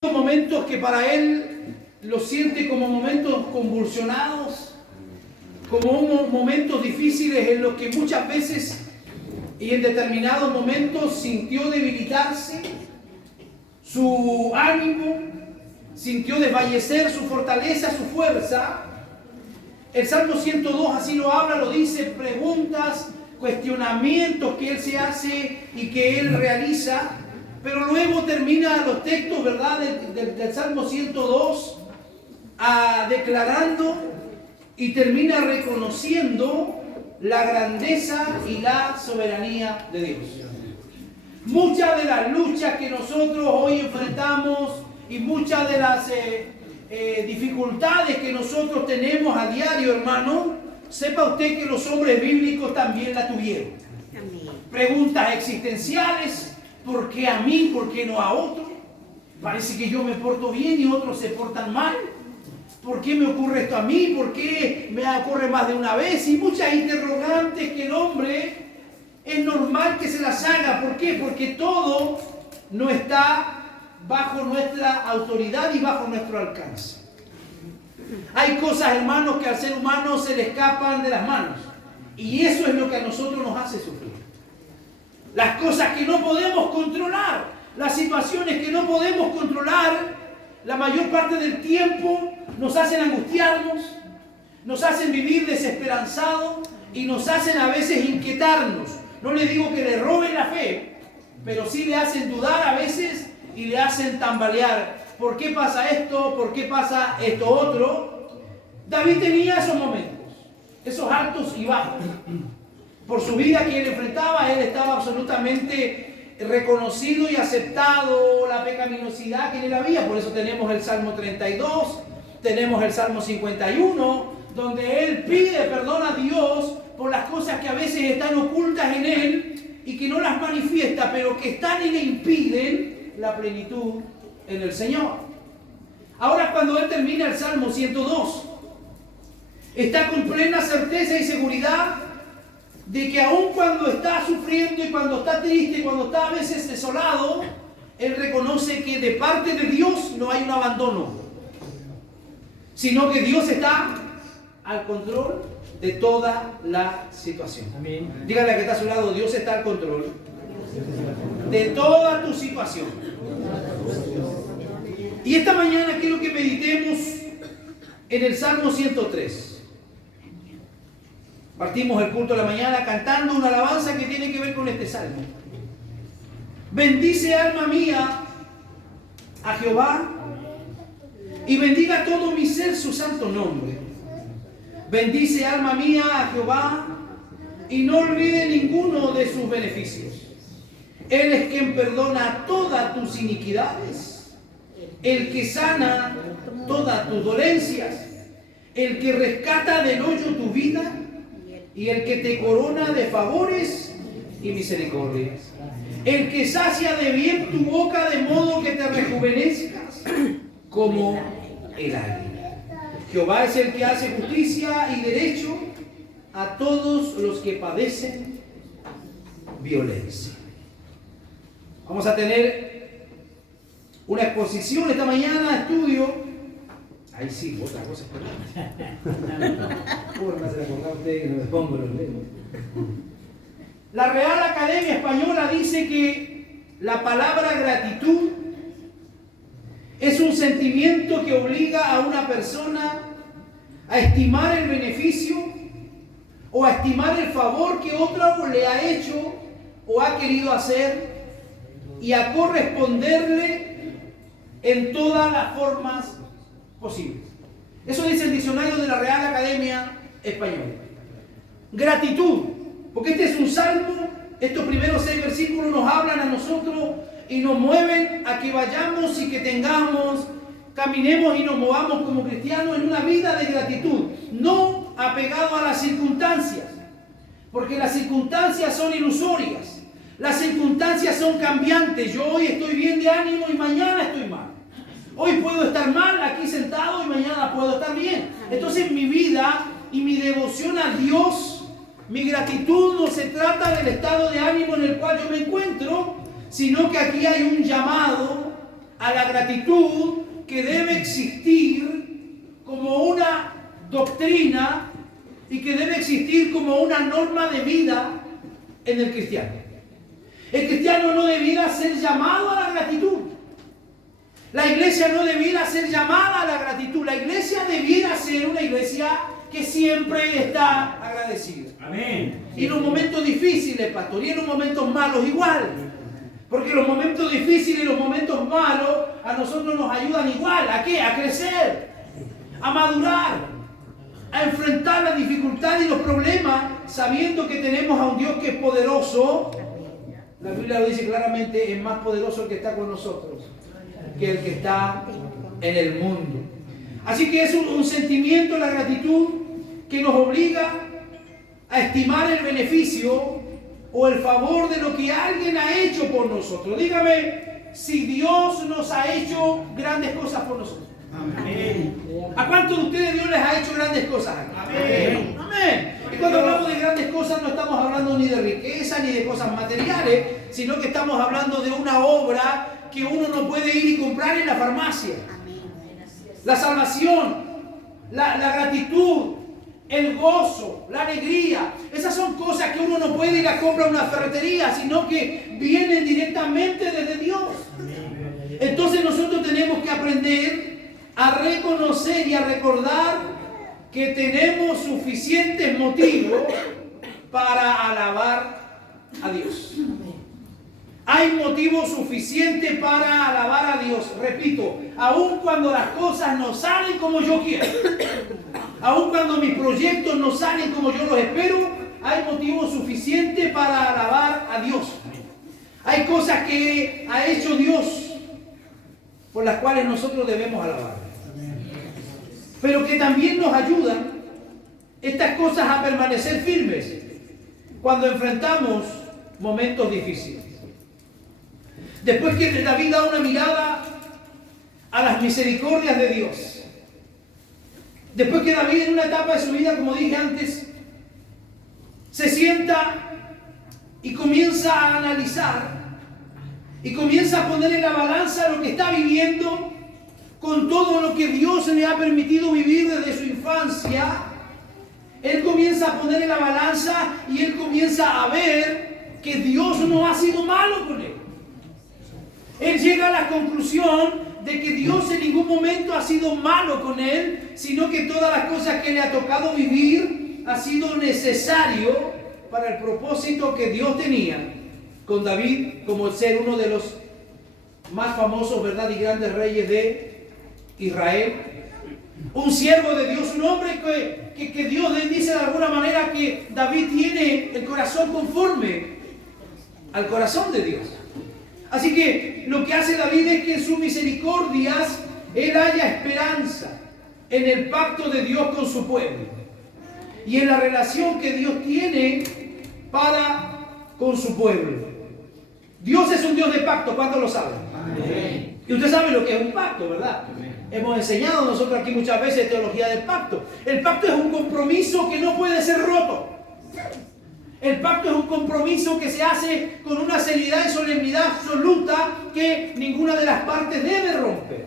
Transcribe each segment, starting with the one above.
Momentos que para él los siente como momentos convulsionados, como momentos difíciles en los que muchas veces y en determinados momentos sintió debilitarse su ánimo, sintió desfallecer su fortaleza, su fuerza. El Salmo 102 así lo habla, lo dice, preguntas, cuestionamientos que él se hace y que él realiza. Pero luego termina los textos, ¿verdad?, del Salmo 102 declarando y termina reconociendo la grandeza y la soberanía de Dios. Muchas de las luchas que nosotros hoy enfrentamos y muchas de las dificultades que nosotros tenemos a diario, hermano, sepa usted que los hombres bíblicos también la tuvieron. Preguntas existenciales. ¿Por qué a mí? ¿Por qué no a otro? Parece que yo me porto bien y otros se portan mal. ¿Por qué me ocurre esto a mí? ¿Por qué me ocurre más de una vez? Y muchas interrogantes que el hombre es normal que se las haga. ¿Por qué? Porque todo no está bajo nuestra autoridad y bajo nuestro alcance. Hay cosas, hermanos, que al ser humano se le escapan de las manos. Y eso es lo que a nosotros nos hace sufrir. Las cosas que no podemos controlar, las situaciones que no podemos controlar, la mayor parte del tiempo nos hacen angustiarnos, nos hacen vivir desesperanzados y nos hacen a veces inquietarnos. No le digo que le roben la fe, pero sí le hacen dudar a veces y le hacen tambalear. ¿Por qué pasa esto? ¿Por qué pasa esto otro? David tenía esos momentos, esos altos y bajos. Por su vida que él enfrentaba, él estaba absolutamente reconocido y aceptado la pecaminosidad que en él había. Por eso tenemos el Salmo 32, tenemos el Salmo 51, donde él pide perdón a Dios por las cosas que a veces están ocultas en él y que no las manifiesta, pero que están y le impiden la plenitud en el Señor. Ahora, cuando él termina el Salmo 102, está con plena certeza y seguridad de que aun cuando está sufriendo y cuando está triste y cuando está a veces desolado, él reconoce que de parte de Dios no hay un abandono, sino que Dios está al control de toda la situación. Amén. Dígale a que está a su lado, Dios está al control de toda tu situación. Y esta mañana quiero que meditemos en el Salmo 103. Partimos el culto de la mañana cantando una alabanza que tiene que ver con este salmo. Bendice, alma mía, a Jehová, y bendiga todo mi ser su santo nombre. Bendice, alma mía, a Jehová, y no olvide ninguno de sus beneficios. Él es quien perdona todas tus iniquidades, el que sana todas tus dolencias, el que rescata del hoyo tu vida, y el que te corona de favores y misericordias, el que sacia de bien tu boca de modo que te rejuvenezcas como el águila. Jehová es el que hace justicia y derecho a todos los que padecen violencia. Vamos a tener una exposición esta mañana, estudio. Ahí sí, otra cosa. La Real Academia Española dice que la palabra gratitud es un sentimiento que obliga a una persona a estimar el beneficio o a estimar el favor que otro le ha hecho o ha querido hacer y a corresponderle en todas las formas posibles. Eso dice el diccionario de la Real Academia Española. Gratitud, porque este es un salmo, estos primeros 6 versículos nos hablan a nosotros y nos mueven a que vayamos y que tengamos, caminemos y nos movamos como cristianos en una vida de gratitud, no apegado a las circunstancias, porque las circunstancias son ilusorias, las circunstancias son cambiantes. Yo hoy estoy bien de ánimo y mañana estoy mal. Hoy puedo estar mal aquí sentado y mañana puedo estar bien. Entonces mi vida y mi devoción a Dios, mi gratitud no se trata del estado de ánimo en el cual yo me encuentro, sino que aquí hay un llamado a la gratitud que debe existir como una doctrina y que debe existir como una norma de vida en el cristiano. El cristiano no debiera ser llamado a la gratitud. La iglesia no debiera ser llamada a la gratitud. La iglesia debiera ser una iglesia que siempre está agradecida. Amén. Y en los momentos difíciles, pastor, y en los momentos malos igual. Porque los momentos difíciles y los momentos malos a nosotros nos ayudan igual. ¿A qué? A crecer, a madurar, a enfrentar la dificultad y los problemas, sabiendo que tenemos a un Dios que es poderoso. La Biblia lo dice claramente, es más poderoso el que está con nosotros que el que está en el mundo. Así que es un sentimiento, la gratitud, que nos obliga a estimar el beneficio o el favor de lo que alguien ha hecho por nosotros. Dígame si Dios nos ha hecho grandes cosas por nosotros. Amén. ¿A cuántos de ustedes Dios les ha hecho grandes cosas? Amén. Amén. Y cuando hablamos de grandes cosas no estamos hablando ni de riqueza ni de cosas materiales, sino que estamos hablando de una obra que uno no puede ir y comprar en la farmacia. La salvación, la gratitud, el gozo, la alegría, esas son cosas que uno no puede ir a comprar en una ferretería, sino que vienen directamente desde Dios. Entonces nosotros tenemos que aprender a reconocer y a recordar que tenemos suficientes motivos para alabar a Dios. Hay motivos suficientes para alabar a Dios. Repito, aun cuando las cosas no salen como yo quiero, aun cuando mis proyectos no salen como yo los espero, hay motivos suficientes para alabar a Dios. Hay cosas que ha hecho Dios por las cuales nosotros debemos alabar. Pero que también nos ayudan estas cosas a permanecer firmes cuando enfrentamos momentos difíciles. Después que David da una mirada a las misericordias de Dios, después que David en una etapa de su vida, como dije antes, se sienta y comienza a analizar y comienza a poner en la balanza lo que está viviendo con todo lo que Dios le ha permitido vivir desde su infancia. Él comienza a poner en la balanza y él comienza a ver que Dios no ha sido malo con él. Él llega a la conclusión de que Dios en ningún momento ha sido malo con él, sino que todas las cosas que le ha tocado vivir ha sido necesario para el propósito que Dios tenía con David como ser uno de los más famosos, ¿verdad?, y grandes reyes de Israel. Un siervo de Dios, un hombre que Dios le dice de alguna manera que David tiene el corazón conforme al corazón de Dios. Así que lo que hace David es que en sus misericordias él haya esperanza en el pacto de Dios con su pueblo y en la relación que Dios tiene para con su pueblo. Dios es un Dios de pacto, ¿cuántos lo saben? Amén. Y usted sabe lo que es un pacto, ¿verdad? Amén. Hemos enseñado nosotros aquí muchas veces teología del pacto. El pacto es un compromiso que no puede ser roto. El pacto es un compromiso que se hace con una seriedad y solemnidad absoluta que ninguna de las partes debe romper.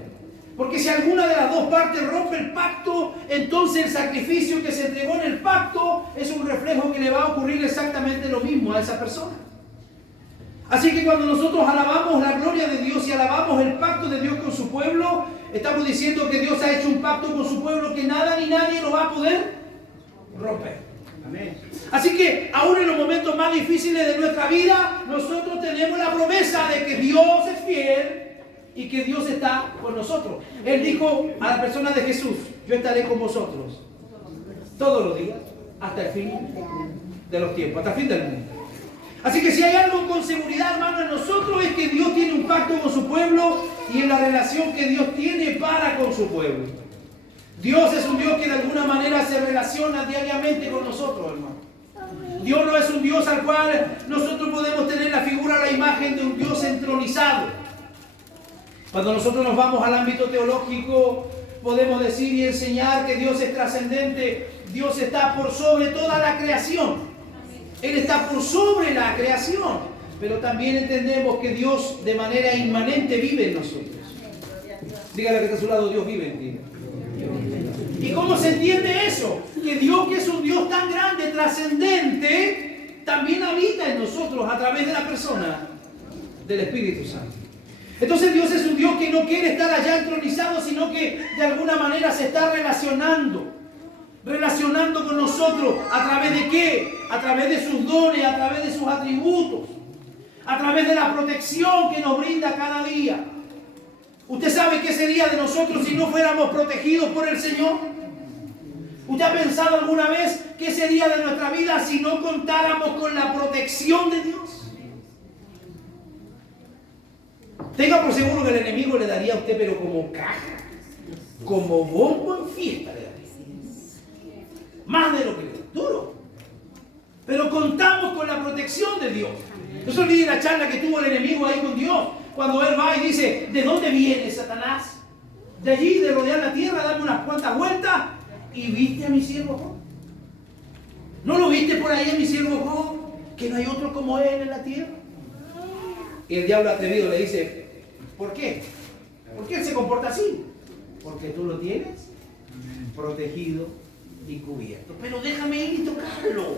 Porque si alguna de las dos partes rompe el pacto, entonces el sacrificio que se entregó en el pacto es un reflejo que le va a ocurrir exactamente lo mismo a esa persona. Así que cuando nosotros alabamos la gloria de Dios y alabamos el pacto de Dios con su pueblo, estamos diciendo que Dios ha hecho un pacto con su pueblo que nada ni nadie lo va a poder romper. Amén. Así que aún en los momentos más difíciles de nuestra vida, nosotros tenemos la promesa de que Dios es fiel y que Dios está con nosotros. Él dijo a la persona de Jesús: yo estaré con vosotros todos los días hasta el fin de los tiempos, hasta el fin del mundo. Así que si hay algo con seguridad, hermano, en nosotros es que Dios tiene un pacto con su pueblo y en la relación que Dios tiene para con su pueblo. Dios es un Dios que de alguna manera se relaciona diariamente con nosotros, hermano. Dios no es un Dios al cual nosotros podemos tener la figura, la imagen de un Dios entronizado. Cuando nosotros nos vamos al ámbito teológico, podemos decir y enseñar que Dios es trascendente. Dios está por sobre toda la creación. Él está por sobre la creación. Pero también entendemos que Dios de manera inmanente vive en nosotros. Dígale que está a su lado, Dios vive en ti. ¿Y cómo se entiende eso? Que Dios, que es un Dios tan grande, trascendente, también habita en nosotros a través de la persona del Espíritu Santo. Entonces Dios es un Dios que no quiere estar allá entronizado, sino que de alguna manera se está relacionando con nosotros. ¿A través de qué? A través de sus dones, a través de sus atributos, a través de la protección que nos brinda cada día. ¿Usted sabe qué sería de nosotros si no fuéramos protegidos por el Señor? ¿Usted ha pensado alguna vez qué sería de nuestra vida si no contáramos con la protección de Dios? Tenga por seguro que el enemigo le daría a usted, pero como caja, como bombo en fiesta le daría. Más de lo que le da, duro. Pero contamos con la protección de Dios. No se olvide la charla que tuvo el enemigo ahí con Dios. Cuando él va y dice, ¿de dónde viene Satanás? De allí, de rodear la tierra, darme unas cuantas vueltas. ¿Y viste a mi siervo Job? ¿No lo viste por ahí a mi siervo Job? Que no hay otro como él en la tierra. Y el diablo atrevido le dice, ¿por qué? ¿Por qué él se comporta así? Porque tú lo tienes protegido y cubierto. Pero déjame ir y tocarlo.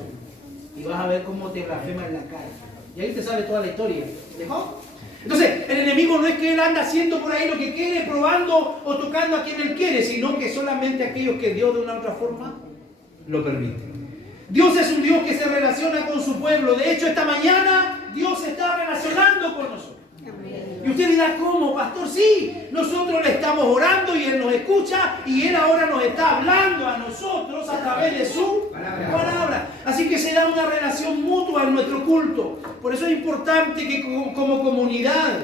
Y vas a ver cómo te blasfema en la cara. Y ahí te sabe toda la historia de Job. Entonces, el enemigo no es que él anda haciendo por ahí lo que quiere, probando o tocando a quien él quiere, sino que solamente aquellos que Dios de una u otra forma lo permite. Dios es un Dios que se relaciona con su pueblo. De hecho, esta mañana Dios se está relacionando con nosotros. Y usted dirá, ¿cómo, pastor? Sí, nosotros le estamos orando y Él nos escucha y Él ahora nos está hablando a nosotros a través de su palabra. Así que se da una relación mutua en nuestro culto. Por eso es importante que como comunidad,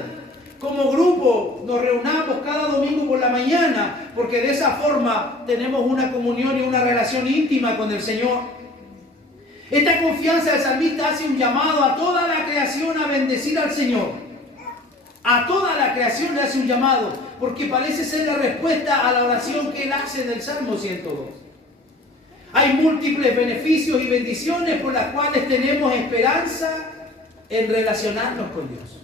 como grupo, nos reunamos cada domingo por la mañana, porque de esa forma tenemos una comunión y una relación íntima con el Señor. Esta confianza del salmista hace un llamado a toda la creación a bendecir al Señor. A toda la creación le hace un llamado, porque parece ser la respuesta a la oración que él hace en el Salmo 102. Hay múltiples beneficios y bendiciones por las cuales tenemos esperanza en relacionarnos con Dios.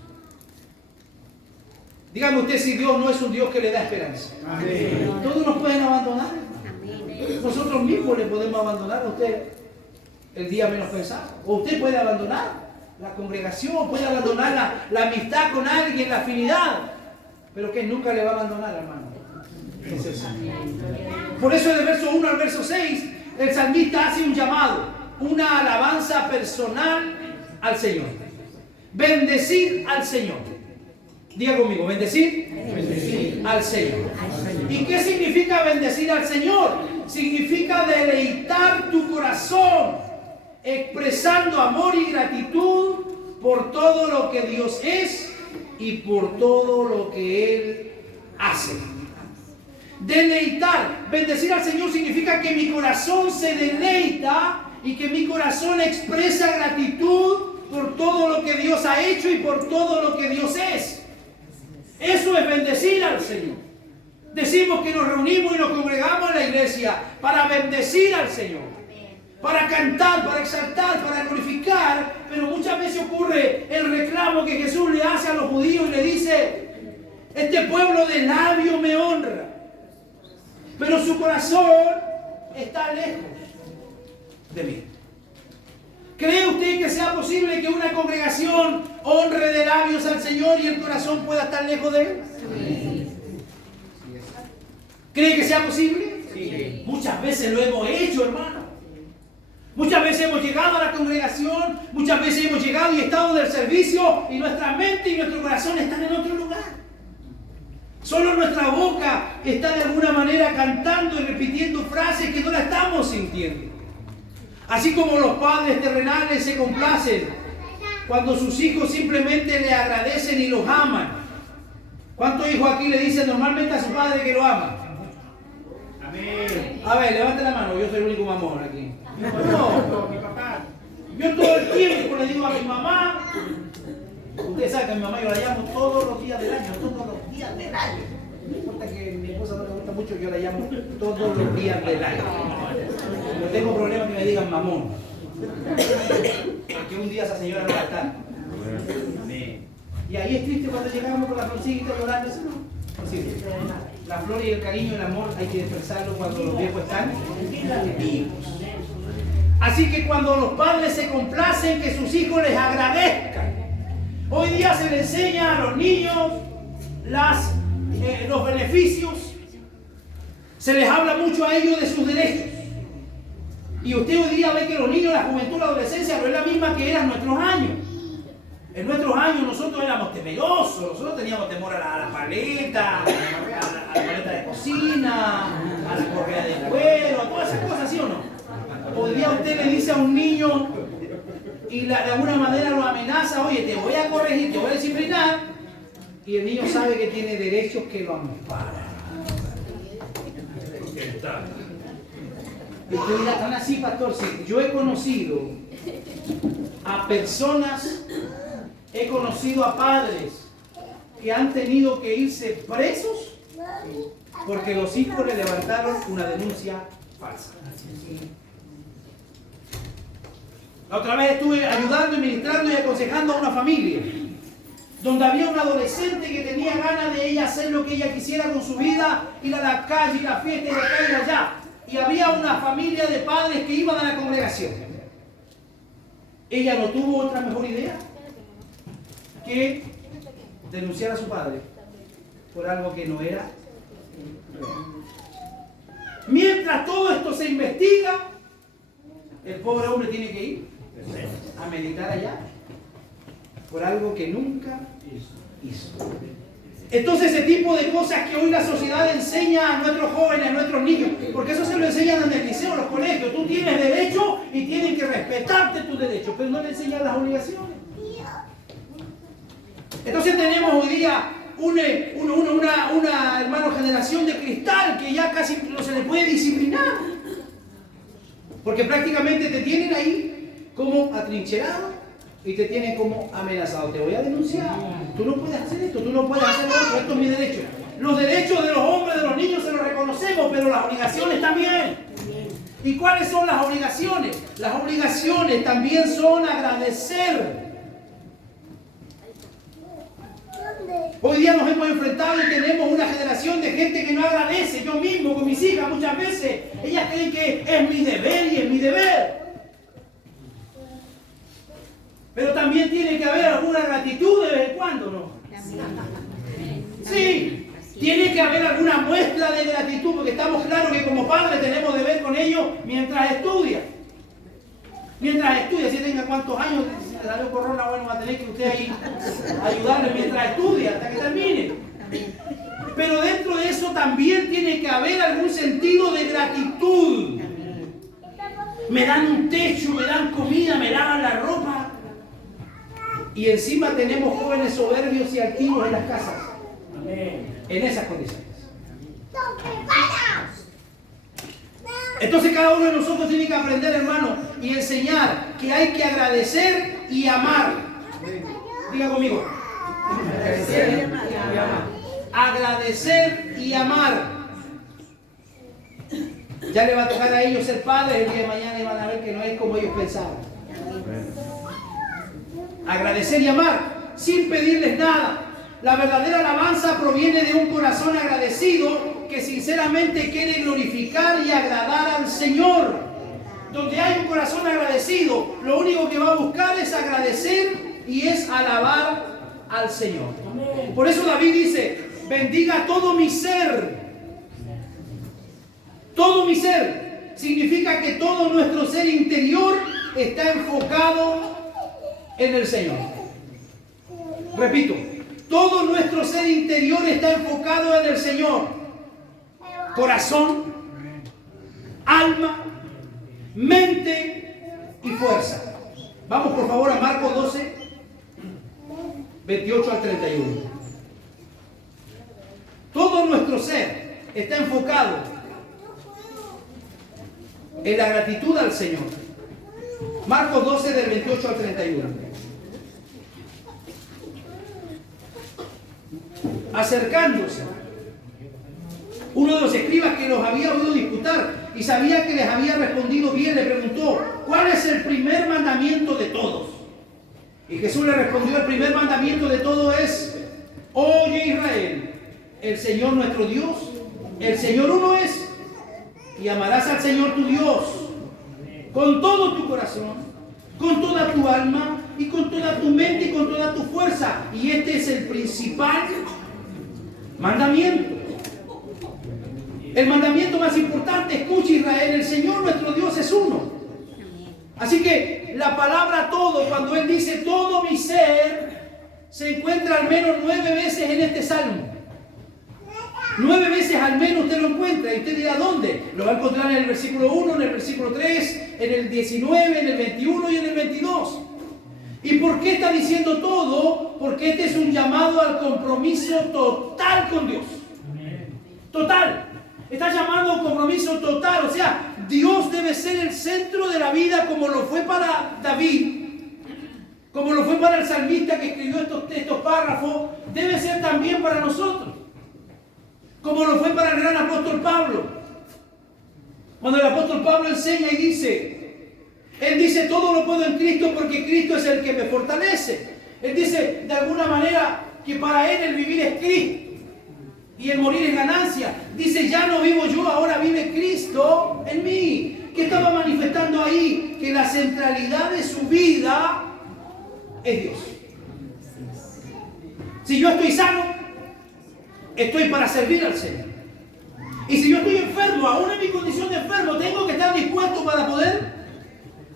Dígame usted si Dios no es un Dios que le da esperanza. Amén. Todos nos pueden abandonar. Amén. Nosotros mismos le podemos abandonar a usted el día menos pensado. O usted puede abandonar la congregación, puede abandonar la amistad con alguien, la afinidad, pero que nunca le va a abandonar, hermano. Es el Señor. Por eso del verso 1 al verso 6, el salmista hace un llamado, una alabanza personal al Señor. Bendecir al Señor. Diga conmigo, bendecir al Señor. ¿Y qué significa bendecir al Señor? Significa deleitar tu corazón, expresando amor y gratitud por todo lo que Dios es y por todo lo que Él hace. Deleitar, bendecir al Señor significa que mi corazón se deleita y que mi corazón expresa gratitud por todo lo que Dios ha hecho y por todo lo que Dios es. Eso es bendecir al Señor. Decimos que nos reunimos y nos congregamos en la iglesia para bendecir al Señor, para cantar, para exaltar, para glorificar, pero muchas veces ocurre el reclamo que Jesús le hace a los judíos y le dice, este pueblo de labio me honra, pero su corazón está lejos de mí. ¿Cree usted que sea posible que una congregación honre de labios al Señor y el corazón pueda estar lejos de Él? Sí. ¿Cree que sea posible? Sí. Muchas veces lo hemos hecho, hermano. Muchas veces hemos llegado a la congregación, muchas veces hemos llegado y estado del servicio y nuestra mente y nuestro corazón están en otro lugar. Solo nuestra boca está de alguna manera cantando y repitiendo frases que no la estamos sintiendo. Así como los padres terrenales se complacen cuando sus hijos simplemente le agradecen y los aman. ¿Cuántos hijos aquí le dicen normalmente a su padre que lo aman? Amén. A ver, levante la mano, yo soy el único mamón aquí. No, mi papá. Yo todo el tiempo le digo a mi mamá, usted sabe que a mi mamá yo la llamo todos los días del año, todos los días del año. No importa que a mi esposa no le gusta mucho, yo la llamo todos los días del año. No tengo problema que me digan mamón. Porque un día esa señora no va a estar. Y ahí es triste cuando llegamos con la florcita llorando. Sí. La flor y el cariño y el amor hay que expresarlo cuando los viejos están vivos. Así que cuando los padres se complacen que sus hijos les agradezcan, hoy día se les enseña a los niños los beneficios, se les habla mucho a ellos de sus derechos. Y usted hoy día ve que los niños, la juventud, la adolescencia no es la misma que eran en nuestros años. En nuestros años nosotros éramos temerosos, nosotros teníamos temor a la paleta, a la paleta de cocina, a la correa de cuero, a todas esas cosas, ¿sí o no? Hoy día usted le dice a un niño y de alguna manera lo amenaza, oye, te voy a corregir, te voy a disciplinar, y el niño sabe que tiene derechos que lo amparan. Y usted dirá, ¿tan así, pastor? Sí, yo he conocido a personas, he conocido a padres que han tenido que irse presos porque los hijos le levantaron una denuncia falsa. La otra vez estuve ayudando, ministrando y aconsejando a una familia donde había un adolescente que tenía ganas de ella hacer lo que ella quisiera con su vida, ir a la calle, ir a la fiesta, ir acá y allá. Y había una familia de padres que iban a la congregación. Ella no tuvo otra mejor idea que denunciar a su padre por algo que no era real. Mientras todo esto se investiga, el pobre hombre tiene que ir a meditar allá por algo que nunca hizo. Entonces ese tipo de cosas que hoy la sociedad enseña a nuestros jóvenes, a nuestros niños, porque eso se lo enseñan en el liceo, en los colegios. Tú tienes derecho y tienen que respetarte tus derechos, pero no le enseñan las obligaciones. Entonces tenemos hoy día una hermano, generación de cristal que ya casi no se le puede disciplinar. Porque prácticamente te tienen ahí como atrincherado y te tienen como amenazado. Te voy a denunciar. Tú no puedes hacer esto, tú no puedes hacer lo otro. Esto es mi derecho. Los derechos de los hombres, de los niños se los reconocemos, pero las obligaciones también. ¿Y cuáles son las obligaciones? Las obligaciones también son agradecer. Hoy día nos hemos enfrentado y tenemos una generación de gente que no agradece. Yo mismo, con mis hijas, muchas veces, ellas creen que es mi deber y es mi deber. Pero también tiene que haber alguna gratitud de vez en cuando, ¿no? Sí, tiene que haber alguna muestra de gratitud, porque estamos claros que como padres tenemos deber con ellos mientras estudia. Mientras estudia, si tenga cuántos años, si le da corona, bueno, va a tener que usted ahí ayudarle mientras estudia, hasta que termine. Pero dentro de eso también tiene que haber algún sentido de gratitud. Me dan un techo, me dan comida, me lavan la ropa. Y encima tenemos jóvenes soberbios y altivos en las casas. En esas condiciones. Entonces cada uno de nosotros tiene que aprender, hermano, y enseñar que hay que agradecer y amar. Diga conmigo. Agradecer y amar. Agradecer y amar. Ya le va a tocar a ellos ser padres el día de mañana y van a ver que no es como ellos pensaban. Agradecer y amar sin pedirles nada. La verdadera alabanza proviene de un corazón agradecido que sinceramente quiere glorificar y agradar al Señor. Donde hay un corazón agradecido, lo único que va a buscar es agradecer y es alabar al Señor. Por eso David dice, bendiga todo mi ser. Todo mi ser significa que todo nuestro ser interior está enfocado en el Señor. Repito, todo nuestro ser interior está enfocado en el Señor. Corazón, alma, mente y fuerza. Vamos por favor a Marcos 12, 28 al 31. Todo nuestro ser está enfocado en la gratitud al Señor. Marcos 12 del 28 al 31. Acercándose, uno de los escribas que los había oído disputar y sabía que les había respondido bien, le preguntó, ¿cuál es el primer mandamiento de todos? Y Jesús le respondió, el primer mandamiento de todo es, oye Israel, el Señor nuestro Dios. El Señor uno es. Y amarás al Señor tu Dios con todo tu corazón, con toda tu alma y con toda tu mente y con toda tu fuerza. Y este es el principal mandamiento. El mandamiento más importante, escucha Israel, el Señor nuestro Dios es uno. Así que la palabra todo, cuando Él dice todo mi ser, se encuentra al menos 9 veces en este salmo. 9 veces al menos usted lo encuentra. Y usted dirá, ¿dónde? Lo va a encontrar en el versículo 1, en el versículo 3, en el 19, en el 21 y en el 22. ¿Y por qué está diciendo todo? Porque este es un llamado al compromiso total con Dios. Total. Está llamando a un compromiso total. O sea, Dios debe ser el centro de la vida, como lo fue para David, como lo fue para el salmista que escribió estos párrafos. Debe ser también para nosotros, como lo fue para el gran apóstol Pablo. Cuando el apóstol Pablo enseña y dice, él dice, todo lo puedo en Cristo porque Cristo es el que me fortalece. Él dice, de alguna manera, que para él el vivir es Cristo y el morir es ganancia. Dice, ya no vivo yo, ahora vive Cristo en mí. ¿Qué estaba manifestando ahí? Que la centralidad de su vida es Dios. Si yo estoy sano, estoy para servir al Señor. Y si yo estoy enfermo, aún en mi condición de enfermo, tengo que estar dispuesto para poder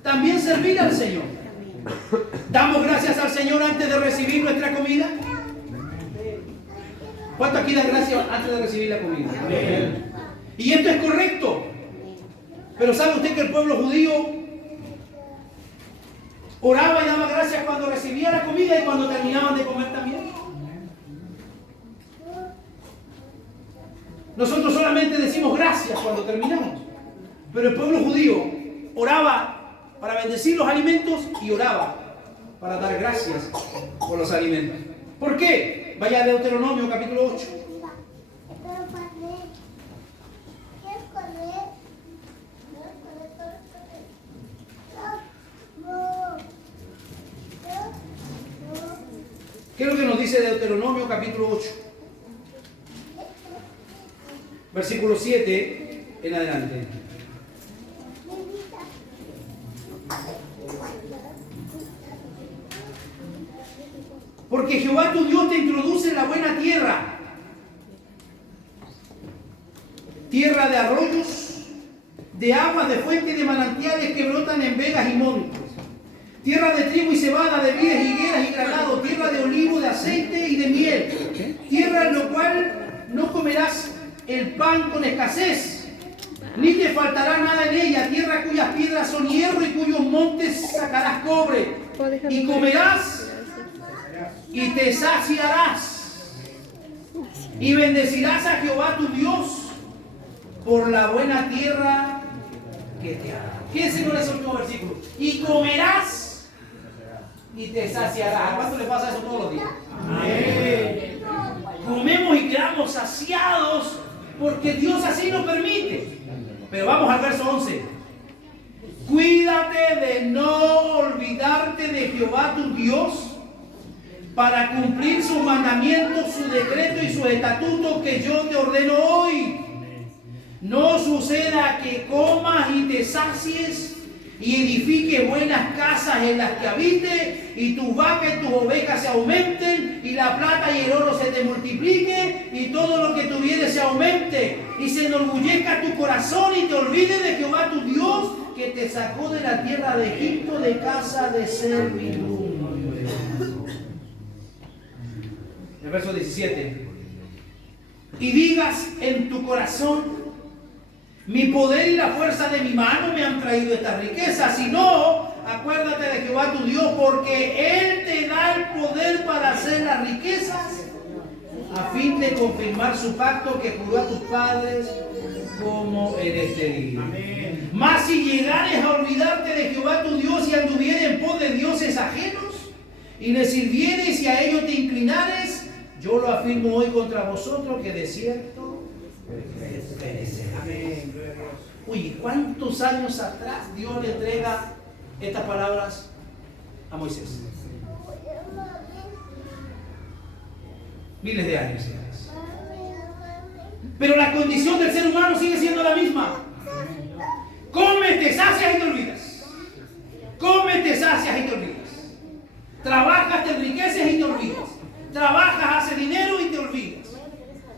también servir al Señor. ¿Damos gracias al Señor antes de recibir nuestra comida? ¿Cuánto aquí dan gracias antes de recibir la comida? Amén. Y esto es correcto. Pero ¿sabe usted que el pueblo judío oraba y daba gracias cuando recibía la comida y cuando terminaban de comer también? Nosotros solamente decimos gracias cuando terminamos. Pero el pueblo judío oraba para bendecir los alimentos y oraba para dar gracias por los alimentos. ¿Por qué? Vaya a Deuteronomio capítulo 8. ¿Qué es lo que nos dice Deuteronomio capítulo 8? Versículo 7 en adelante. Porque Jehová tu Dios te introduce en la buena tierra, tierra de arroyos, de aguas, de fuentes, de manantiales que brotan en vegas y montes, tierra de trigo y cebada, de vides, higueras y granado, tierra de olivo, de aceite y de miel, tierra en la cual no comerás el pan con escasez, ni te faltará nada en ella, tierra cuyas piedras son hierro y cuyos montes sacarás cobre, y comerás y te saciarás, y bendecirás a Jehová tu Dios por la buena tierra que te hará. Fíjense con ese último versículo. Y comerás y te saciarás. ¿A cuánto le pasa eso todos los días? Amén. Comemos y quedamos saciados porque Dios así nos permite. Pero vamos al verso 11. Cuídate de no olvidarte de Jehová tu Dios, para cumplir sus mandamientos, su decreto y sus estatutos que yo te ordeno hoy. No suceda que comas y te sacies y edifiques buenas casas en las que habites, y tus vacas y tus ovejas se aumenten, y la plata y el oro se te multiplique, y todo lo que tuvieres se aumente, y se enorgullezca tu corazón y te olvides de Jehová tu Dios, que te sacó de la tierra de Egipto, de casa de servidumbre. El verso 17. Y digas en tu corazón, mi poder y la fuerza de mi mano me han traído estas riquezas. Si no, acuérdate de Jehová tu Dios, porque Él te da el poder para hacer las riquezas, a fin de confirmar su pacto que juró a tus padres como en este día. Amén. Mas si llegares a olvidarte de Jehová tu Dios y anduvieres en pos de dioses ajenos, y le sirvieres y a ellos te inclinares, yo lo afirmo hoy contra vosotros que de cierto perecerá. Amén. Uy, ¿cuántos años atrás Dios le entrega estas palabras a Moisés? Miles de años. Pero la condición del ser humano sigue siendo la misma. Comes, te sacias y te olvidas. Comes, te sacias y te olvidas. Trabajas, te enriqueces y te olvidas. Trabajas, haces dinero y te olvidas.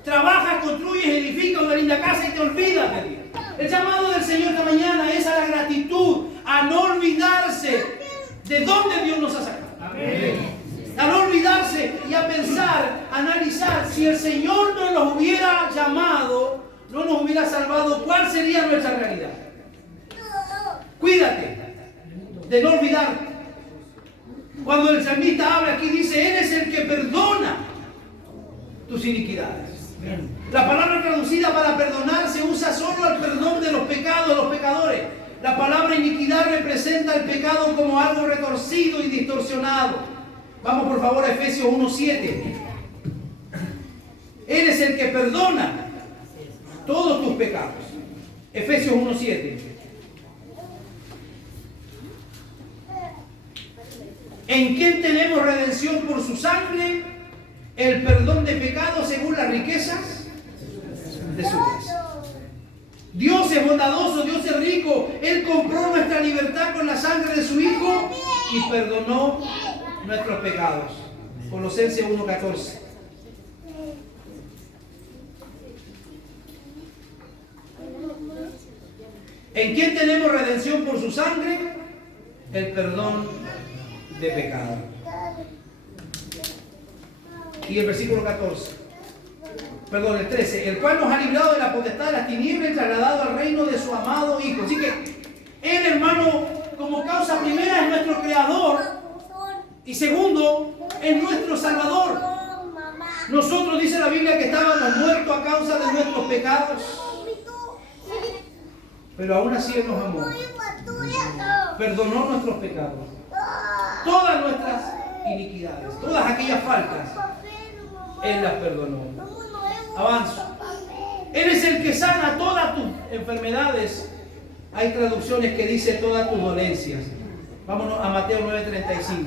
Trabajas, construyes, edificas una linda casa y te olvidas de Dios. El llamado del Señor esta mañana es a la gratitud, a no olvidarse de dónde Dios nos ha sacado. Amén. A no olvidarse y a pensar, a analizar, si el Señor no nos hubiera llamado, no nos hubiera salvado, ¿cuál sería nuestra realidad? Cuídate de no olvidarte. Cuando el salmista habla aquí, dice, Él es el que perdona tus iniquidades. La palabra traducida para perdonar se usa solo al perdón de los pecados de los pecadores. La palabra iniquidad representa el pecado como algo retorcido y distorsionado. Vamos por favor a Efesios 1:7. Él es el que perdona todos tus pecados. Efesios 1:7. ¿En quién tenemos redención por su sangre? El perdón de pecados según las riquezas de su gracia. Dios es bondadoso, Dios es rico. Él compró nuestra libertad con la sangre de su Hijo y perdonó nuestros pecados. Colosenses 1:14. ¿En quién tenemos redención por su sangre? El perdón de pecado. Y el versículo 13, el cual nos ha librado de la potestad de las tinieblas y trasladado al reino de su amado Hijo. Así que Él, hermano, como causa primera es nuestro Creador y segundo es nuestro Salvador. Nosotros, dice la Biblia, que estábamos muertos a causa de nuestros pecados, pero aún así Él nos amó, perdonó nuestros pecados, todas nuestras iniquidades, todas aquellas faltas, Él las perdonó. Avanzo. Él es el que sana todas tus enfermedades. Hay traducciones que dicen todas tus dolencias. Vámonos a Mateo 9:35.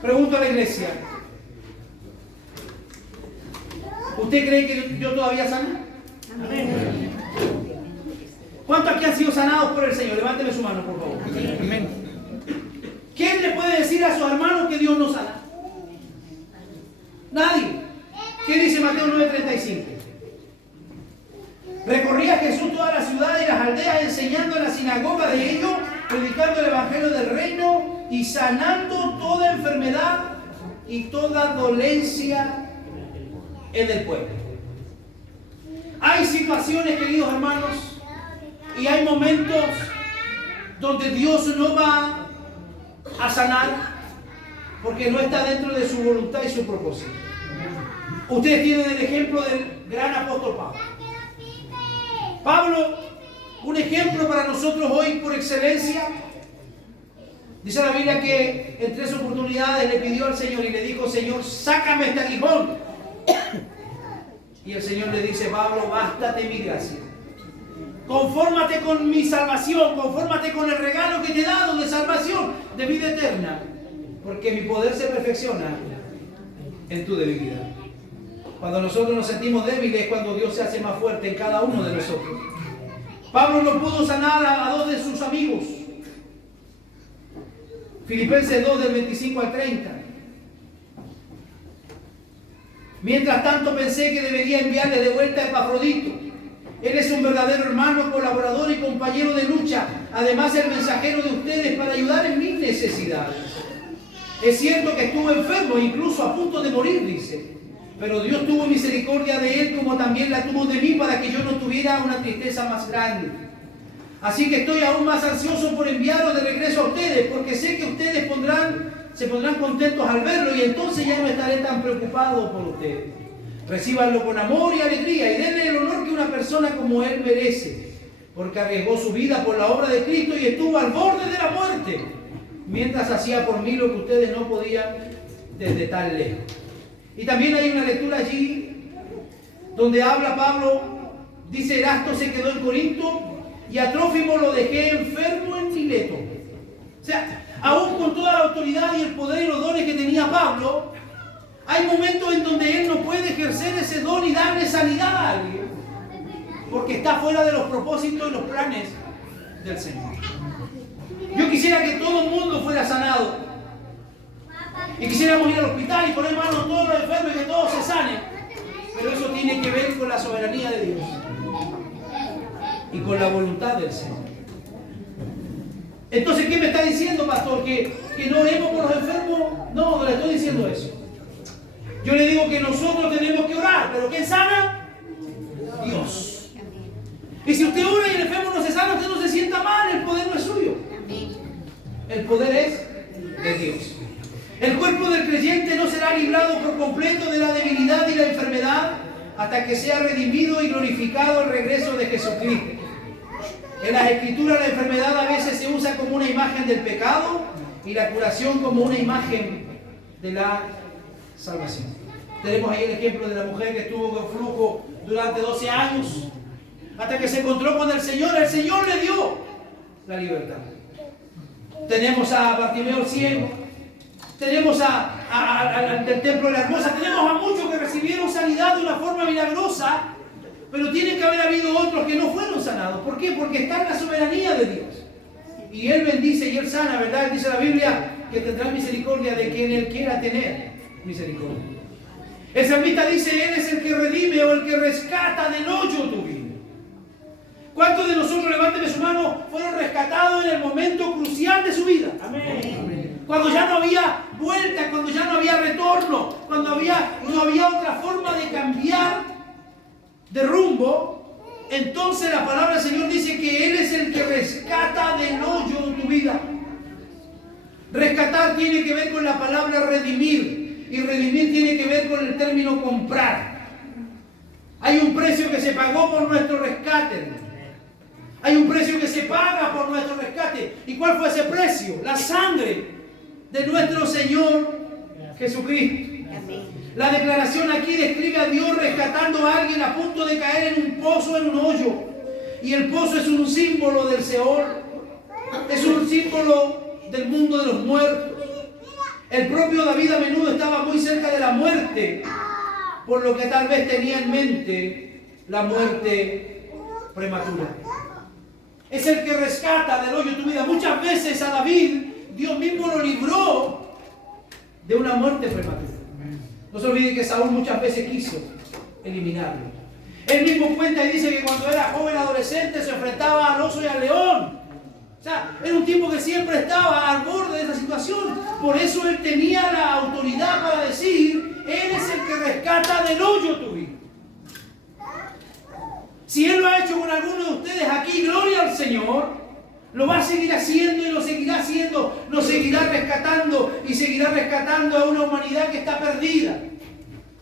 Pregunto a la iglesia, ¿usted cree que Dios todavía sana? Amén. ¿Cuántos aquí han sido sanados por el Señor? Levánteme su mano, por favor. Amén. ¿Quién le puede decir a sus hermanos que Dios no sana? Nadie. ¿Qué dice Mateo 9:35? Recorría Jesús todas las ciudades y las aldeas, enseñando en la sinagoga de ellos, predicando el evangelio del reino y sanando toda enfermedad y toda dolencia en el pueblo. Hay situaciones, queridos hermanos, y hay momentos donde Dios no va a sanar porque no está dentro de su voluntad y su propósito. Ustedes tienen el ejemplo del gran apóstol Pablo. Pablo, un ejemplo para nosotros hoy por excelencia. Dice la Biblia que en 3 oportunidades le pidió al Señor y le dijo: Señor, sácame este aguijón. Y el Señor le dice: Pablo, bástate mi gracia. Confórmate con mi salvación, confórmate con el regalo que te he dado de salvación, de vida eterna, porque mi poder se perfecciona en tu debilidad. Cuando nosotros nos sentimos débiles es cuando Dios se hace más fuerte en cada uno de nosotros. Pablo no pudo sanar a dos de sus amigos. Filipenses 2 del 25 al 30. Mientras tanto pensé que debería enviarle de vuelta a Epafrodito. Él es un verdadero hermano, colaborador y compañero de lucha. Además, el mensajero de ustedes para ayudar en mis necesidades. Es cierto que estuvo enfermo, incluso a punto de morir, dice. Pero Dios tuvo misericordia de él como también la tuvo de mí para que yo no tuviera una tristeza más grande. Así que estoy aún más ansioso por enviarlo de regreso a ustedes, porque sé que ustedes se pondrán contentos al verlo y entonces ya no estaré tan preocupado por ustedes. Recíbanlo con amor y alegría y denle el honor que una persona como él merece, porque arriesgó su vida por la obra de Cristo y estuvo al borde de la muerte, mientras hacía por mí lo que ustedes no podían desde tan lejos. Y también hay una lectura allí donde habla Pablo, dice: Erasto se quedó en Corinto y a Trófimo lo dejé enfermo en Mileto. O sea, Aún con toda la autoridad y el poder y los dones que tenía Pablo, hay momentos en donde él no puede ejercer ese don y darle sanidad a alguien, porque está fuera de los propósitos y los planes del Señor. Yo quisiera que todo el mundo fuera sanado. Y quisiéramos ir al hospital y poner manos a todos los enfermos y que todos se sanen. Pero eso tiene que ver con la soberanía de Dios y con la voluntad del Señor. Entonces, ¿qué me está diciendo, pastor? ¿Que no oremos por los enfermos? No, no le estoy diciendo eso. Yo le digo que nosotros tenemos que orar, pero ¿quién sana? Dios. Y si usted ora y el enfermo no se sana, usted no se sienta mal, el poder no es suyo. El poder es de Dios. El cuerpo del creyente no será librado por completo de la debilidad y la enfermedad hasta que sea redimido y glorificado el regreso de Jesucristo. En las Escrituras la enfermedad a veces se usa como una imagen del pecado y la curación como una imagen de la salvación. Tenemos ahí el ejemplo de la mujer que estuvo con flujo durante 12 años hasta que se encontró con el Señor le dio la libertad. Tenemos a Bartimeo el ciego, tenemos al del templo de la hermosa, tenemos a muchos que recibieron sanidad de una forma milagrosa, pero tiene que haber habido otros que no fueron sanados. ¿Por qué? Porque está en la soberanía de Dios. Y Él bendice y Él sana, ¿verdad? Dice la Biblia que tendrá misericordia de quien Él quiera tener misericordia. El salmista dice, Él es el que redime o el que rescata del hoyo tu vida. ¿Cuántos de nosotros, levánteme su mano, fueron rescatados en el momento crucial de su vida? Amén. Cuando ya no había vuelta, cuando ya no había retorno, cuando no había otra forma de cambiar de rumbo, entonces la palabra del Señor dice que Él es el que rescata del hoyo tu vida. Rescatar tiene que ver con la palabra redimir, y redimir tiene que ver con el término comprar. Hay un precio que se pagó por nuestro rescate. Hay un precio que se paga por nuestro rescate. ¿Y cuál fue ese precio? La sangre de nuestro Señor Jesucristo. La declaración aquí describe a Dios rescatando a alguien a punto de caer en un pozo, en un hoyo. Y el pozo es un símbolo del Seol. Es un símbolo del mundo de los muertos. El propio David a menudo estaba muy cerca de la muerte, por lo que tal vez tenía en mente la muerte prematura. Es el que rescata del hoyo tu vida. Muchas veces a David, Dios mismo lo libró de una muerte prematura. No se olvide que Saúl muchas veces quiso eliminarlo. Él mismo cuenta y dice que cuando era joven adolescente se enfrentaba al oso y al león. O sea, era un tipo que siempre estaba al borde de esa situación. Por eso él tenía la autoridad para decir, Él es el que rescata del hoyo tu vida. Si Él lo ha hecho con alguno de ustedes aquí, gloria al Señor, lo va a seguir haciendo y lo seguirá haciendo, lo seguirá rescatando y seguirá rescatando a una humanidad que está perdida.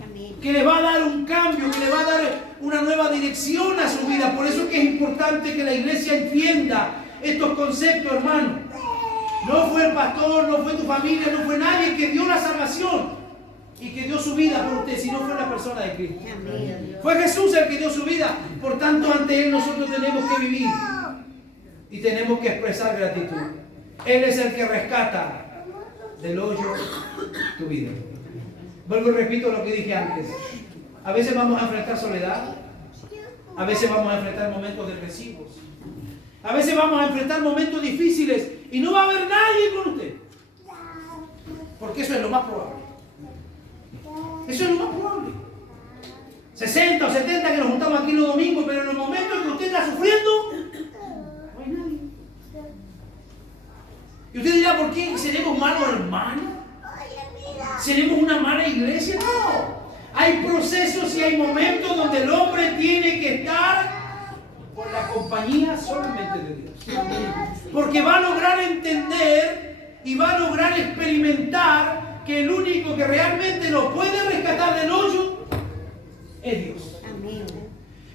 Amén. Que le va a dar un cambio, que le va a dar una nueva dirección a su vida. Por eso es que es importante que la iglesia entienda estos conceptos, hermano. No fue el pastor, no fue tu familia, no fue nadie que dio la salvación y que dio su vida por usted, sino fue la persona de Cristo. Amén. Fue Jesús el que dio su vida. Por tanto, ante Él nosotros tenemos que vivir y tenemos que expresar gratitud. Él es el que rescata del hoyo tu vida. Vuelvo y repito lo que dije antes. A veces vamos a enfrentar soledad. A veces vamos a enfrentar momentos depresivos. A veces vamos a enfrentar momentos difíciles y no va a haber nadie con usted. Porque eso es lo más probable. Eso es lo más probable. 60 o 70 que nos juntamos aquí los domingos, pero en los momentos que usted está sufriendo, no hay nadie. Y usted dirá, ¿por qué seremos malos hermanos? ¿Seremos una mala iglesia? No. Hay procesos y hay momentos donde el hombre tiene que estar por la compañía solamente de Dios. Porque va a lograr entender y va a lograr experimentar que el único que realmente lo puede rescatar del hoyo es Dios. Amén.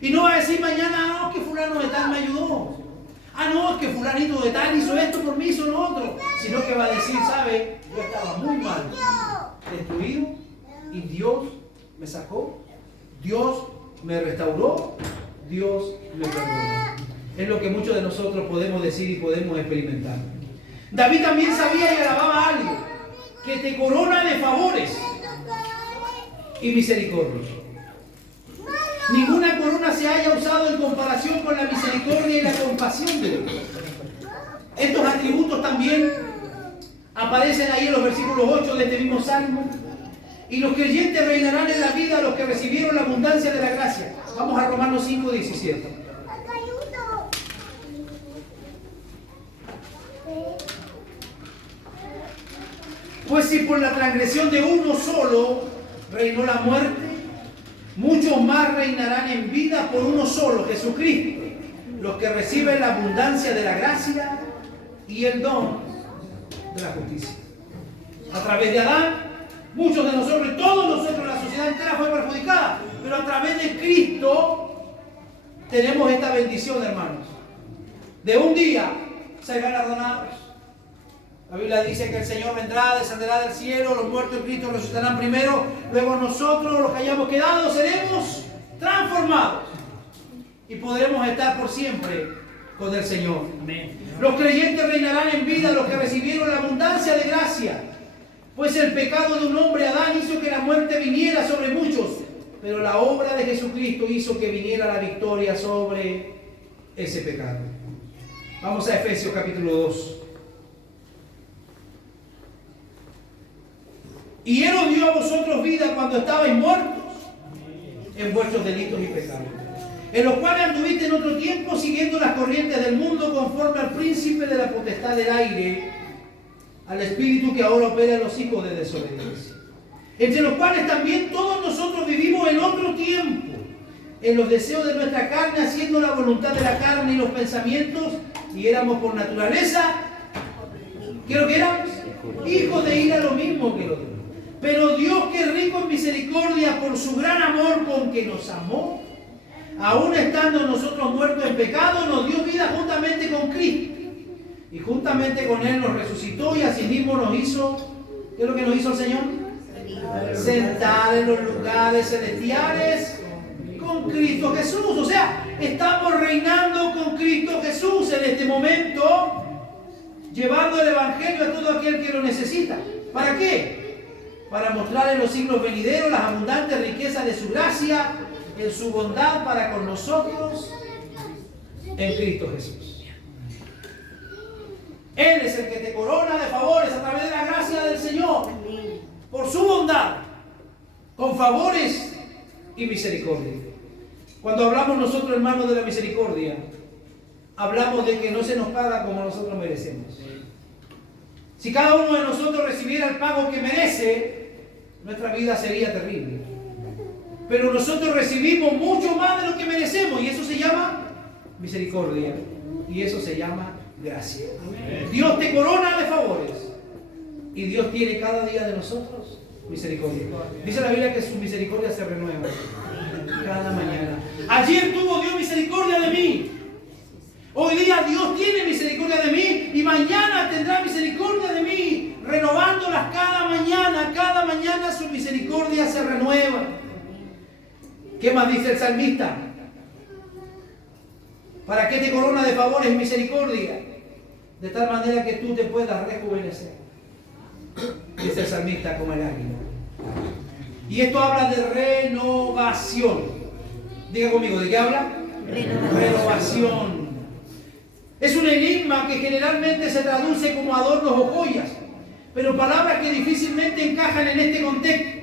Y no va a decir mañana, no, que fulano de tal me ayudó. No, es que fulanito de tal hizo esto por mí, hizo lo otro. Sino que va a decir, ¿sabe? Yo estaba muy mal, destruido, y Dios me sacó, Dios me restauró, Dios me perdonó. Es lo que muchos de nosotros podemos decir y podemos experimentar. David también sabía y alababa algo, que te corona de favores y misericordia. Ninguna corona se haya usado en comparación con la misericordia y la compasión de Dios. Estos atributos también aparecen ahí en los versículos 8 de este mismo Salmo. Y los creyentes reinarán en la vida los que recibieron la abundancia de la gracia. Vamos a Romanos 5:17. Pues si por la transgresión de uno solo reinó la muerte, muchos más reinarán en vida por uno solo, Jesucristo, los que reciben la abundancia de la gracia y el don de la justicia. A través de Adán, muchos de nosotros y todos nosotros, la sociedad entera fue perjudicada, pero a través de Cristo tenemos esta bendición, hermanos, de un día ser galardonados. La Biblia dice que el Señor vendrá, descenderá del cielo, los muertos en Cristo resucitarán primero, luego nosotros, los que hayamos quedado, seremos transformados y podremos estar por siempre con el Señor. Amén. Los creyentes reinarán en vida, los que recibieron la abundancia de gracia, pues el pecado de un hombre, Adán, hizo que la muerte viniera sobre muchos, pero la obra de Jesucristo hizo que viniera la victoria sobre ese pecado. Vamos a Efesios capítulo 2. Y Él os dio a vosotros vida cuando estabais muertos en vuestros delitos y pecados, en los cuales anduviste en otro tiempo siguiendo las corrientes del mundo conforme al príncipe de la potestad del aire, al espíritu que ahora opera en los hijos de desobediencia, entre los cuales también todos nosotros vivimos en otro tiempo, en los deseos de nuestra carne, haciendo la voluntad de la carne y los pensamientos, y éramos por naturaleza, ¿qué es lo que éramos? Hijos de ira, lo mismo que los demás. Pero Dios, que es rico en misericordia, por su gran amor con que nos amó, aún estando nosotros muertos en pecado, nos dio vida juntamente con Cristo. Y juntamente con Él nos resucitó y asimismo nos hizo, ¿qué es lo que nos hizo el Señor? Sentar en los lugares celestiales con Cristo Jesús. O sea, estamos reinando con Cristo Jesús en este momento, llevando el Evangelio a todo aquel que lo necesita. ¿Para qué? Para mostrar en los siglos venideros las abundantes riquezas de su gracia, en su bondad para con nosotros en Cristo Jesús. Él es el que te corona de favores a través de la gracia del Señor, por su bondad, con favores y misericordia. Cuando hablamos nosotros, hermanos, de la misericordia, hablamos de que no se nos paga como nosotros merecemos. Si cada uno de nosotros recibiera el pago que merece, nuestra vida sería terrible. Pero nosotros recibimos mucho más de lo que merecemos, y eso se llama misericordia, y eso se llama gracia. Dios te corona de favores, y Dios tiene cada día de nosotros misericordia. Dice la Biblia que su misericordia se renueva cada mañana. Ayer tuvo Dios misericordia de mí. Hoy día Dios tiene misericordia de mí y mañana tendrá misericordia de mí, renovándolas cada mañana su misericordia se renueva. ¿Qué más dice el salmista? ¿Para qué te corona de favores y misericordia? De tal manera que tú te puedas rejuvenecer. Dice el salmista, como el águila. Y esto habla de renovación. Diga conmigo, ¿de qué habla? Renovación. Es un enigma que generalmente se traduce como adornos o joyas, pero palabras que difícilmente encajan en este contexto.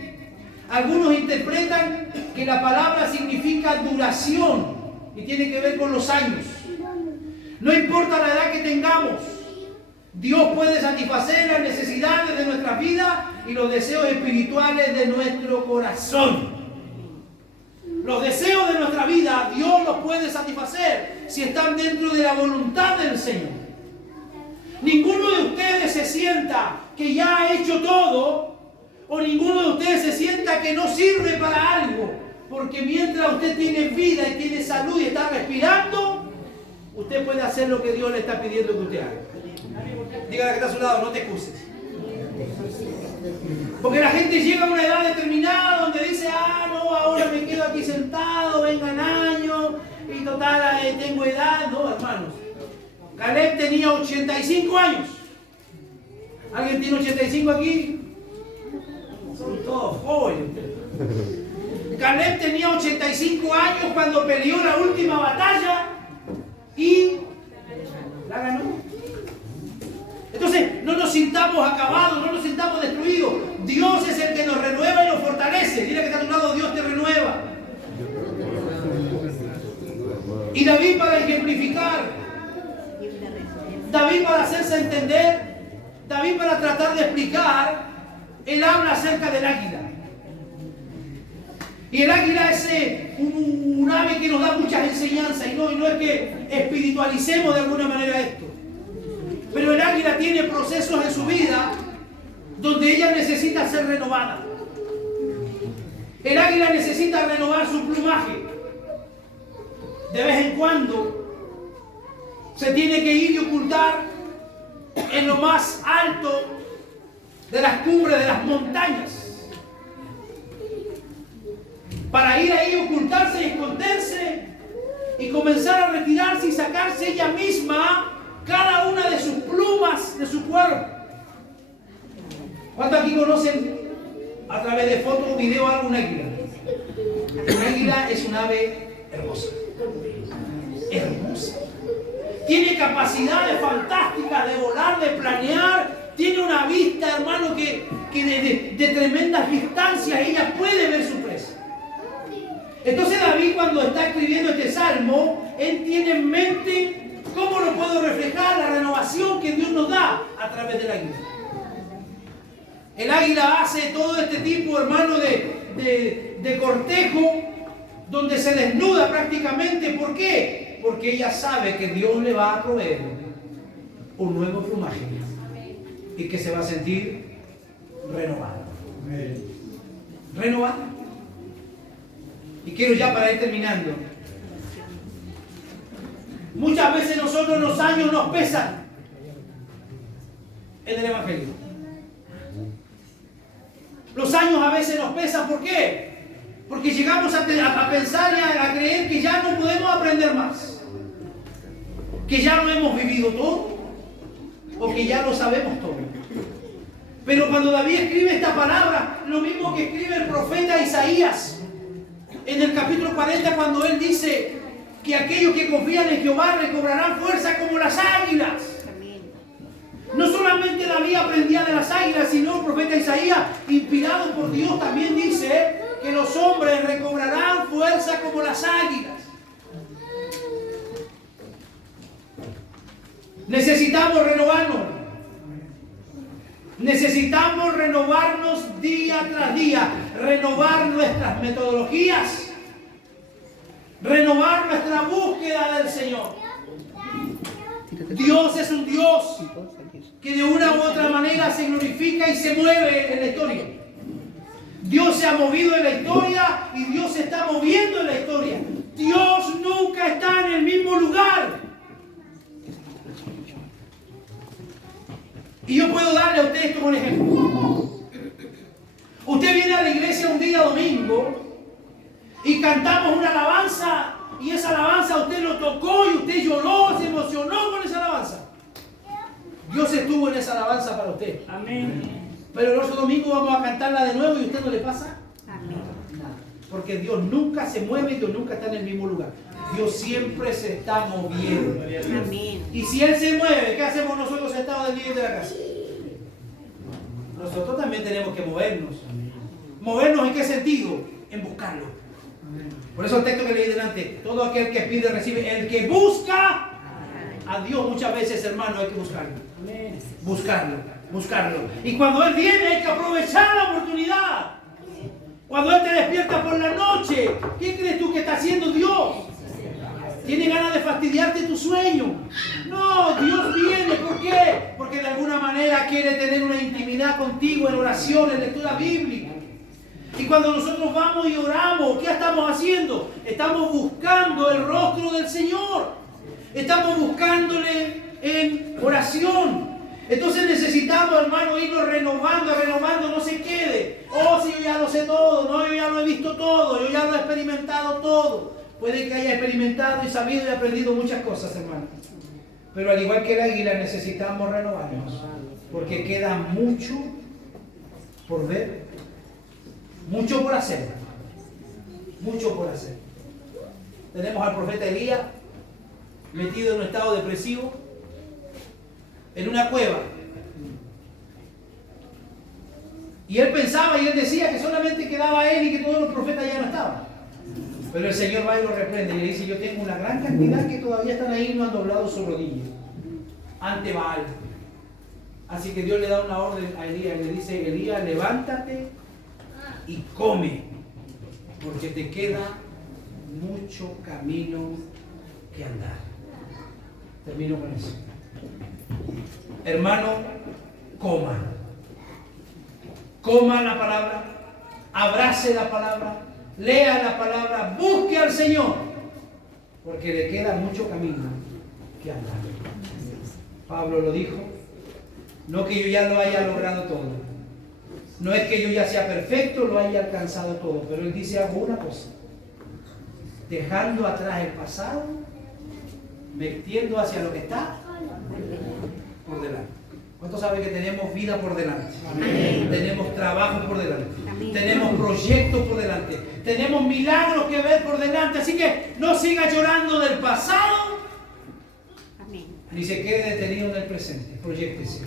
Algunos interpretan que la palabra significa duración y tiene que ver con los años. No importa la edad que tengamos, Dios puede satisfacer las necesidades de nuestra vida y los deseos espirituales de nuestro corazón. Los deseos de nuestra vida, Dios los puede satisfacer si están dentro de la voluntad del Señor. Ninguno de ustedes se sienta que ya ha hecho todo, o ninguno de ustedes se sienta que no sirve para algo, porque mientras usted tiene vida y tiene salud y está respirando, usted puede hacer lo que Dios le está pidiendo que usted haga. Dígale que está a su lado, no te excuses. Porque la gente llega a una edad determinada donde dice, no, ahora me quedo aquí sentado, vengan años, y total, tengo edad. No, hermanos. Caleb tenía 85 años ¿Alguien tiene 85 aquí? Son todos jóvenes. Caleb tenía 85 años cuando peleó la última batalla y la ganó. Entonces, no nos sintamos acabados, no nos sintamos destruidos. Dios es el que nos renueva y nos fortalece. Dile que está a tu lado, Dios te renueva. Y David, para ejemplificar, David para hacerse entender, David para tratar de explicar, él habla acerca del águila. Y el águila es un ave que nos da muchas enseñanzas, y no es que espiritualicemos de alguna manera esto. Pero el águila tiene procesos en su vida donde ella necesita ser renovada. El águila necesita renovar su plumaje. De vez en cuando se tiene que ir y ocultar en lo más alto de las cumbres de las montañas. Para ir ahí, ocultarse y esconderse y comenzar a retirarse y sacarse ella misma cada una de sus plumas de su cuerpo. ¿Cuántos aquí conocen a través de fotos o video algo un águila? Un águila es un ave hermosa. Hermosa. Tiene capacidades fantásticas de volar, de planear. Tiene una vista, hermano, que de tremendas distancias ella puede ver su presa. Entonces David, cuando está escribiendo este salmo, él tiene en mente cómo lo puedo reflejar, la renovación que Dios nos da a través del águila. El águila hace todo este tipo, hermano, de cortejo, donde se desnuda prácticamente. ¿Por qué? Porque ella sabe que Dios le va a proveer un nuevo plumaje y que se va a sentir renovada. Renovada. Y quiero ya para ir terminando. Muchas veces nosotros los años nos pesan en el Evangelio. Los años a veces nos pesan. ¿Por qué? Porque llegamos a pensar y a creer que ya no podemos aprender más. Que ya no hemos vivido todo. O que ya lo sabemos todo. Pero cuando David escribe esta palabra, lo mismo que escribe el profeta Isaías en el capítulo 40, cuando él dice que aquellos que confían en Jehová recobrarán fuerza como las águilas. No solamente David aprendía de las águilas, sino el profeta Isaías, inspirado por Dios, también dice que los hombres recobrarán fuerza como las águilas. Necesitamos renovarnos. Necesitamos renovarnos día tras día, renovar nuestras metodologías, renovar nuestra búsqueda del Señor. Dios es un Dios que de una u otra manera se glorifica y se mueve en la historia. Dios se ha movido en la historia y Dios se está moviendo en la historia. Dios nunca está en el mismo lugar. Y yo puedo darle a usted esto como un ejemplo. Usted viene a la iglesia un día domingo y cantamos una alabanza y esa alabanza usted lo tocó y usted lloró, se emocionó con esa alabanza. Dios estuvo en esa alabanza para usted. Amén. Pero el otro domingo vamos a cantarla de nuevo y a usted no le pasa amén. Nada. Porque Dios nunca se mueve y Dios nunca está en el mismo lugar. Dios siempre se está moviendo. Amén. Y si Él se mueve, ¿qué hacemos nosotros sentados del líder de la casa? Nosotros también tenemos que movernos. ¿Movernos en qué sentido? En buscarlo. Por eso el texto que leí delante, todo aquel que pide recibe. El que busca a Dios muchas veces, hermano, hay que buscarlo. Buscarlo. Y cuando Él viene hay que aprovechar la oportunidad. Cuando Él te despierta por la noche, ¿qué crees tú que está haciendo Dios? ¿Tiene ganas de fastidiarte tu sueño? No, Dios viene. ¿Por qué? Porque de alguna manera quiere tener una intimidad contigo en oración, en lectura bíblica. Y cuando nosotros vamos y oramos, ¿qué estamos haciendo? Estamos buscando el rostro del Señor. Estamos buscándole en oración. Entonces necesitamos, hermano, irnos renovando, no se quede. Oh, si yo ya lo sé todo, no, yo ya lo he visto todo, yo ya lo he experimentado todo. Puede que haya experimentado y sabido y aprendido muchas cosas, hermano. Pero al igual que el águila necesitamos renovarnos, porque queda mucho por ver, mucho por hacer, mucho por hacer. Tenemos al profeta Elías metido en un estado depresivo, en una cueva. Y él pensaba y él decía que solamente quedaba él y que todos los profetas ya no estaban. Pero el Señor va y lo reprende y le dice: yo tengo una gran cantidad que todavía están ahí y no han doblado su rodilla ante Baal. Así que Dios le da una orden a Elías, le dice: Elías, levántate y come, porque te queda mucho camino que andar. Termino con eso. Hermano, coma. Coma la palabra, abrace la palabra, lea la palabra, busque al Señor, porque le queda mucho camino que andar. Pablo lo dijo: no que yo ya lo haya logrado todo, no es que yo ya sea perfecto, lo haya alcanzado todo, pero él dice: hago una cosa, dejando atrás el pasado, metiendo hacia lo que está por delante. ¿Cuántos saben que tenemos vida por delante? Amén. Tenemos trabajo por delante. Amén. Tenemos proyectos por delante. Tenemos milagros que ver por delante. Así que no siga llorando del pasado. Amén. Ni se quede detenido en el presente. Proyéctese.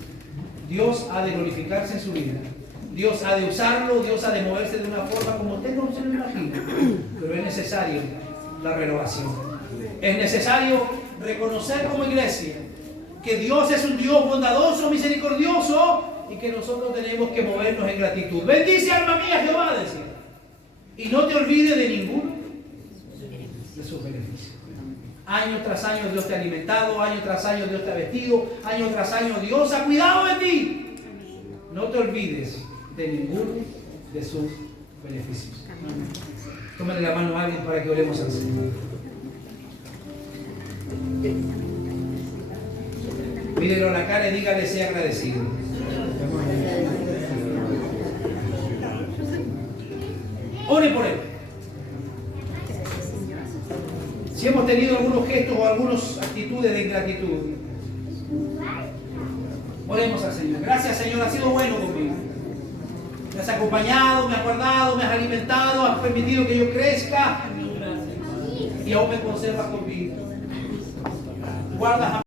Dios ha de glorificarse en su vida. Dios ha de usarlo. Dios ha de moverse de una forma como usted no se lo imagina. Pero es necesario la renovación. Es necesario reconocer como iglesia que Dios es un Dios bondadoso, misericordioso, y que nosotros tenemos que movernos en gratitud. Bendice, alma mía, Jehová, decía. Y no te olvides de ninguno de sus beneficios. Año tras año Dios te ha alimentado, año tras año Dios te ha vestido, año tras año Dios ha cuidado de ti. No te olvides de ninguno de sus beneficios. Tómale la mano a alguien para que oremos al Señor. Mírelo a la cara y dígale: sea agradecido. Ore por él. Si hemos tenido algunos gestos o algunas actitudes de ingratitud, oremos al Señor. Gracias, Señor, has sido bueno conmigo. Me has acompañado, me has guardado, me has alimentado, has permitido que yo crezca y aún me conservas conmigo. Guardas a